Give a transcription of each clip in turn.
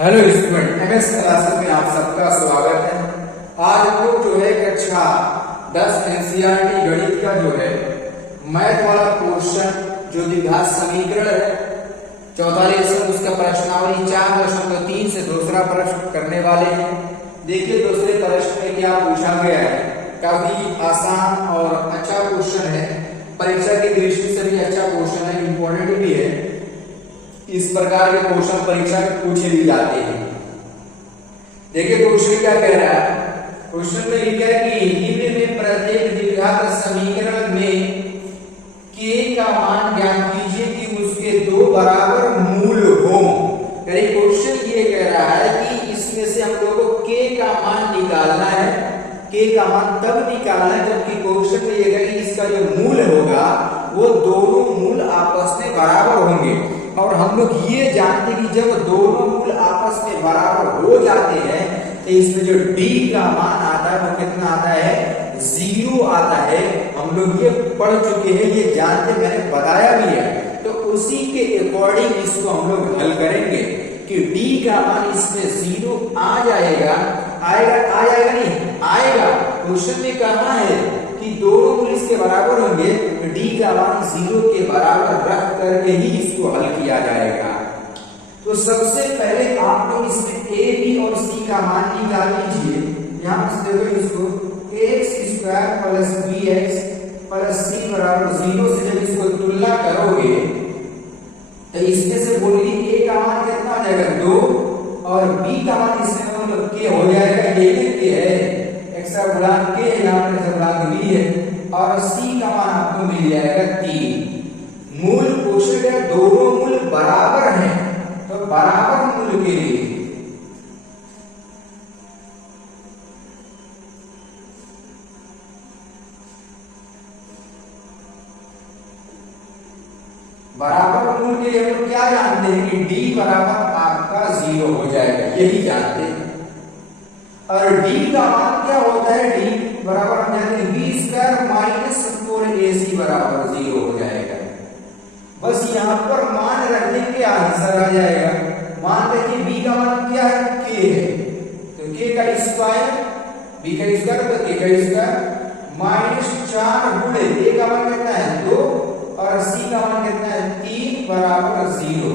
Hello student, MS classes में आप सबका स्वागत है। आज हम लोग जो है कक्षा 10 एनसीईआरटी गणित का जो है मैथ वाला पोर्शन जो द्विघात समीकरण है 44 उसका प्रश्नावली 4.3 से दूसरा प्रश्न करने वाले हैं। देखिए दूसरे प्रश्न में क्या पूछा गया है। काफी आसान और अच्छा क्वेश्चन है, परीक्षा की दृष्टि से भी अच्छा क्वेश्चन है, इंपॉर्टेंट भी है। इस प्रकार के क्वेश्चन परीक्षा में पूछे भी जाते हैं। देखिए क्वेश्चन क्या कह रहा है। क्वेश्चन में लिखा है कि निम्न में प्रत्येक द्विघात समीकरण में k का मान ज्ञात कीजिए कि उसके दो बराबर मूल हो। यानी क्वेश्चन ये कह रहा है कि इसमें से हम लोगों को k का मान निकालना है। k का मान तब निकालना है जबकि क्वेश्चन में ये कहे कि इसका जो मूल होगा वो दोनों मूल आपस में बराबर होंगे। और हम लोग ये जानते हैं कि जब दोनों मूल आपस में बराबर हो जाते हैं तो इसमें जो d का मान आता है वो कितना आता है, 0 आता है। हम लोग ये पढ़ चुके हैं, ये जानते, मैंने बताया भी है। तो उसी के अकॉर्डिंग इसको हम लोग हल करेंगे कि d का मान इसमें 0 आ जाएगा। आ जाएगा नहीं आएगा। क्वेश्चन में कहना है कि दोनों मूल इसके बराबर होंगे, d का मान 0 के बराबर रख करके ही इसको हल किया जाएगा। तो सबसे पहले आप लोग इसमें a, b और c का मान निकाल लीजिए। यहाँ से देखो इसको x² plus bx plus c बराबर 0 से जब इसको तुलना करोगे तो इसमें से बोलिए a का मान कितना आ जाएगा 2 और b का मान इसमें मतलब k हो जाएगा, ये k है x का गुणांक k है, यहाँ पर गुणांक b है और c का मान आपको मिल जाएगा 3। मूल क्वेश्चन है दोनों मूल बराबर हैं, तो बराबर मूल के लिए बराबर मूल के लिए हम लोग क्या जानते हैं कि d बराबर आपका 0 हो जाएगा, यही जानते हैं। और d का मान क्या होता है, d बराबर हम जानते हैं b² माइनस 4ac बराबर 0 हो जाएगा। बस यहाँ पर मान रखने के आंसर आ जाएगा। मान रखिए b का मान क्या है, k है, तो k का स्क्वायर, b का स्क्वायर तो k का स्क्वायर माइनस 4 गुणे a का मान कितना है 2 और c का मान कितना है 3 बराबर 0।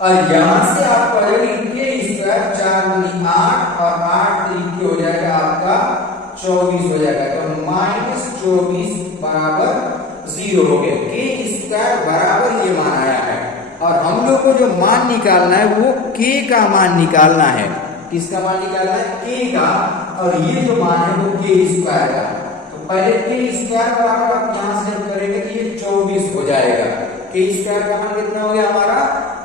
और यहां से आप पढ़ेंगे k स्क्वायर 4 गुनी 8 और 8 3 हो जाएगा आपका 24 हो जाएगा, तो माइनस 24 बराबर 0 हो गया। k स्क्वायर बराबर ये मान आया है और हम लोग को जो मान निकालना है वो k का मान निकालना है। किसका मान निकालना है, k का, और ये जो मान है वो k स्क्वायर का। तो पहले k स्क्वायर बराबर आप यहां से करेंगे तो ये 24 हो जाएगा। k स्क्वायर का मान कितना हो गया हमारा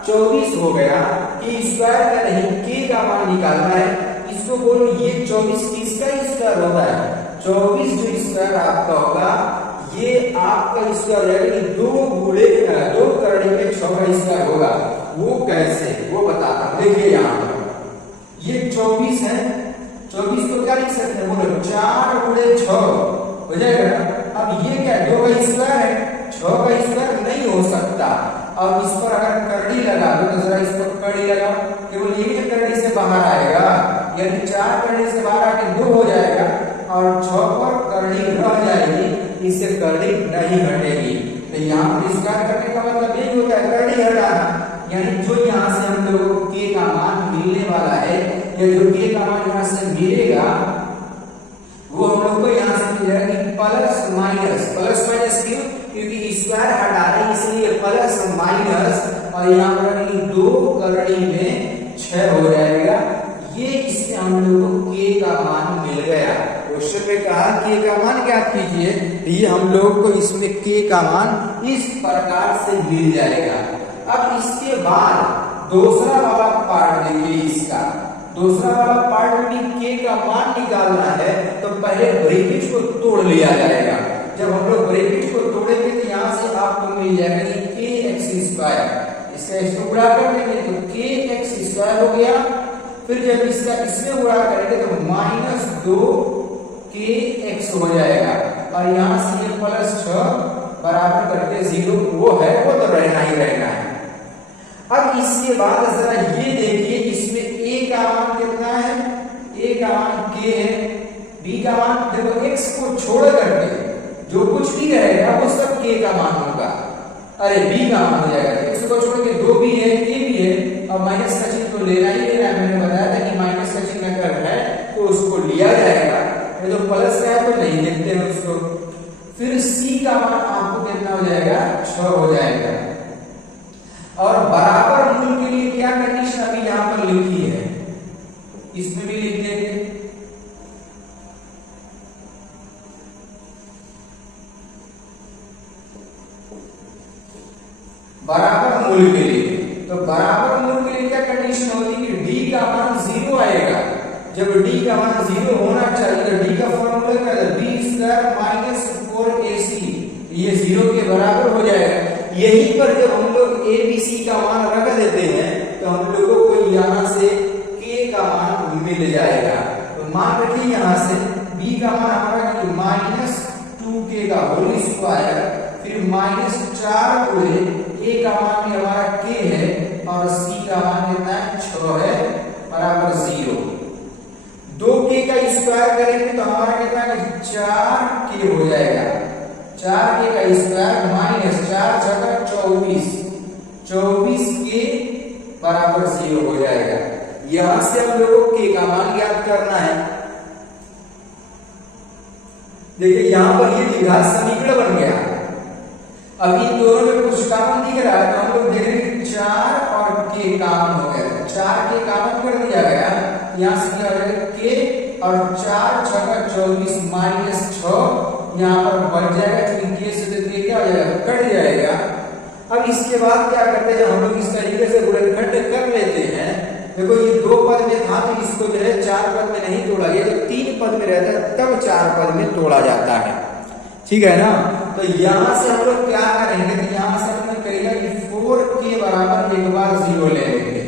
24 हो गया। k स्क्वायर का नहीं k का मान निकालना है। इसको बोलो ये 24 किसका स्क्वायर होता है, 24 जो स्क्वायर आपका होगा ये आपका स्क्वायर यानी 2 गुणे 2 करने में 6 का स्क्वायर होगा। वो कैसे, वो बताता हूं। देखिए यहाँ पर ये 24 है, 24 को क्या लिख सकते हैं, बोलो 4 गुणे 6 हो जाएगा। अब ये क्या 2 का स्क्वायर है, 6 का स्क्वायर नहीं हो सकता। अब इस पर अगर करड़ी लगा दो तो जरा इस पर करड़ी लगाओ, केवल एक करड़ी से बाहर आएगा, यानी 4 करड़ी से बाहर आके 2 हो जाएगा और 6 पर करड़ी रह जाएगी, इससे करड़ी नहीं हटेगी। तो यहाँ पर स्क्वायर करने का मतलब ये होता है करड़ी हटाना। यानी जो यहाँ से हम लोगों को k का मान मिलने वाला है, या जो k का मान यहाँ से मिलेगा वो हम लोग को यहाँ से मिल जाएगा कि प्लस माइनस क्यों, क्योंकि स्क्वायर हटा रहे हैं इसलिए प्लस माइनस, और यहाँ पर 2 करड़ी में 6 हो जाएगा। ये इसमें हम लोगों को k का मान मिल गया। क्वेश्चन में कहा k का मान ज्ञात कीजिए, ये हम लोग को इसमें k का मान इस प्रकार से मिल जाएगा। अब इसके बाद दूसरा वाला पार्ट देखिए, इसका दूसरा वाला पार्ट में k का मान निकालना है तो पहले ब्रैकेट को तोड़ लिया जाएगा। जब हम लोग ब्रैकेट को तोड़ेंगे तो यहाँ से आपको मिल जाएगा kx², इसका इसको गुणा कर देंगे तो kx² हो गया। फिर जब इसका इसमें गुणा करेंगे तो माइनस 2kx हो जाएगा और यहाँ से ये प्लस 6 बराबर करके 0 वो है, वो तो रहना ही रहना है। अब इसके बाद जरा ये देखिए, इसमें a का मान कितना है, a का मान k है, b का मान देखो x को छोड़ करके जो कुछ भी रहेगा वो सब k का मान होगा, अरे b का मान हो जाएगा, x को छोड़ के 2 भी है k भी है, अब माइनस का चिन्ह तो लेना ही लेना है। मैंने बताया था कि माइनस का चिन्ह अगर है तो उसको लिया जाएगा, ये तो प्लस का है तो नहीं देखते हैं उसको। फिर c का मान आपको कितना हो जाएगा, 6 हो जाएगा। और बराबर मूल के लिए क्या कंडीशन अभी यहां पर लिखी है, इसमें भी लिख देंगे। बराबर मूल के लिए, तो बराबर मूल के लिए क्या कंडीशन होगी कि d का मान 0 आएगा। जब d का मान 0 होना चाहिए तो d का फॉर्मूला क्या है, b² - 4ac, ये 0 के बराबर हो जाएगा। यहीं पर जब हम लोग a b c का मान रख देते हैं तो हम लोगों को यहां से k का मान मिल जाएगा। तो मान रखिए यहां से b का मान हमारा -2k का होल स्क्वायर, फिर -4 गुणे a का मान भी हमारा k है और c का मान कितना है, 6 है, बराबर 0। 2k का स्क्वायर करेंगे तो हमारा कितना है, 4k हो जाएगा। 4k का स्क्वायर -4 × 24, 24k बराबर 0 हो जाएगा। यहां से हम लोगों को k का मान ज्ञात करना है। देखिए यहां पर ये द्विघात समीकरण बन गया। अब इन दोनों में कुछ कॉमन दिख रहा है तो हम लोग देख रहे हैं कि 4 और k कॉमन हो गया, 4k कॉमन कर दिया गया, यहां से क्या हो जाएगा k और 4 × 24 -6 यहाँ पर बच जाएगा, क्योंकि k से तो k क्या हो जाएगा, कट जाएगा। अब इसके बाद क्या करते हैं, हम लोग इस तरीके से गुणनखंड कर लेते हैं। देखो ये 2 पद में था तो इसको जो है 4 पद में नहीं तोड़ा गया, तो 3 पद में रहता है तब 4 पद में तोड़ा जाता है, ठीक है ना। तो यहां से हम लोग क्या करेंगे, तो यहां से हम लोग करेंगे कि 4k बराबर एक बार 0 ले लेंगे।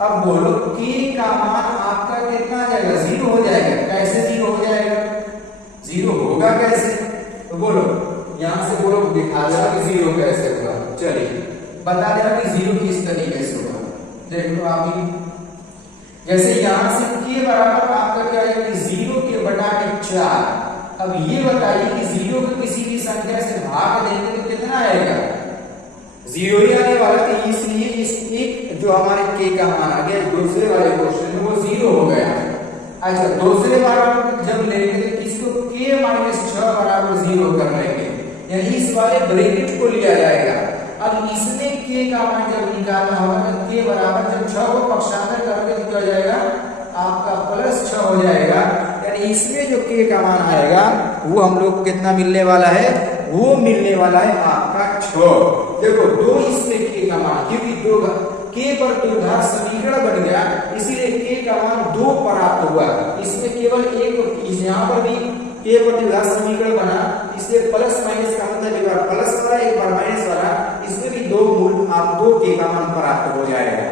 अब बोलो k का मान आपका कितना आ जाएगा, 0 हो जाएगा। कैसे 0 हो जाएगा, 0 होगा कैसे, तो बोलो यहां से बोलो, दिखा दो कि 0 कैसे होगा। चलिए बता दो कि 0 किस तरीके से होगा, देख लो आप ही। जैसे यहां से k बराबर आपका क्या आएगा, 0 के बटा के 4। अब ये बताइए कि 0 को किसी भी संख्या से भाग देंगे तो कितना आएगा, 0 ही आने वाला। तो इसलिए इस एक जो हमारे k का मान आ गया दूसरे वाले क्वेश्चन में वो 0 हो गया। अच्छा दूसरे बार जब लेंगे तो इसको k - 6 बराबर 0 कर लेंगे, यानी इस वाले ब्रैकेट को लिया जाएगा। अब इसमें k का मान जब निकालना होगा तो k बराबर जब 6 को पक्षांतर करके तो क्या हो जाएगा, आपका +6 हो जाएगा। यानी इसमें जो k का मान आएगा वो हम लोग कितना मिलने वाला है, वो मिलने वाला है आपका 6। देखो 2 इसमें k का मान, क्योंकि 2 k पर द्विघात समीकरण बन गया, इसीलिए k का मान 2 प्राप्त हुआ। इसमें केवल एक, यहाँ पर भी k पर द्विघात समीकरण बना, इसलिए प्लस माइनस का मतलब एक बार प्लस वाला एक बार माइनस वाला, इसमें भी 2 मूल आप 2k का मान प्राप्त हो जाएगा।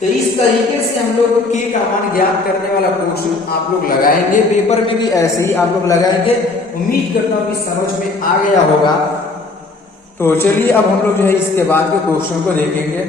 तो इस तरीके से हम लोग k का मान ज्ञात करने वाला क्वेश्चन आप लोग लगाएंगे, पेपर में भी ऐसे ही आप लोग लगाएंगे। उम्मीद करता हूं कि समझ में आ गया होगा। तो चलिए अब हम लोग जो है इसके बाद के क्वेश्चन को देखेंगे।